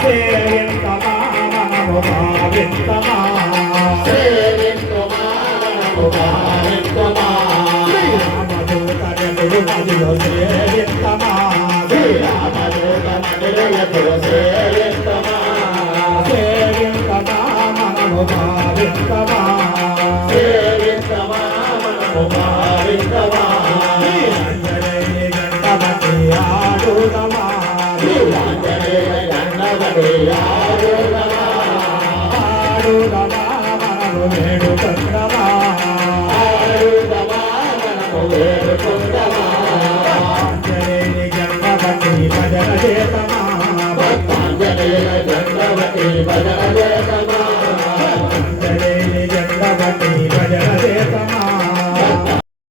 సేవింతుమా మనము భావింతమా మనము భావింతమా శ్రీరామదూత నెదురు మదిలో సేవింతమా శ్రీరామదూత నెదురు సేవింతమా మనము భావింతమా మనము భావింతమా ఆడుదమా మనము వేడుకొందమా ఆంజనేయుని గంగవతి భజన చేతమా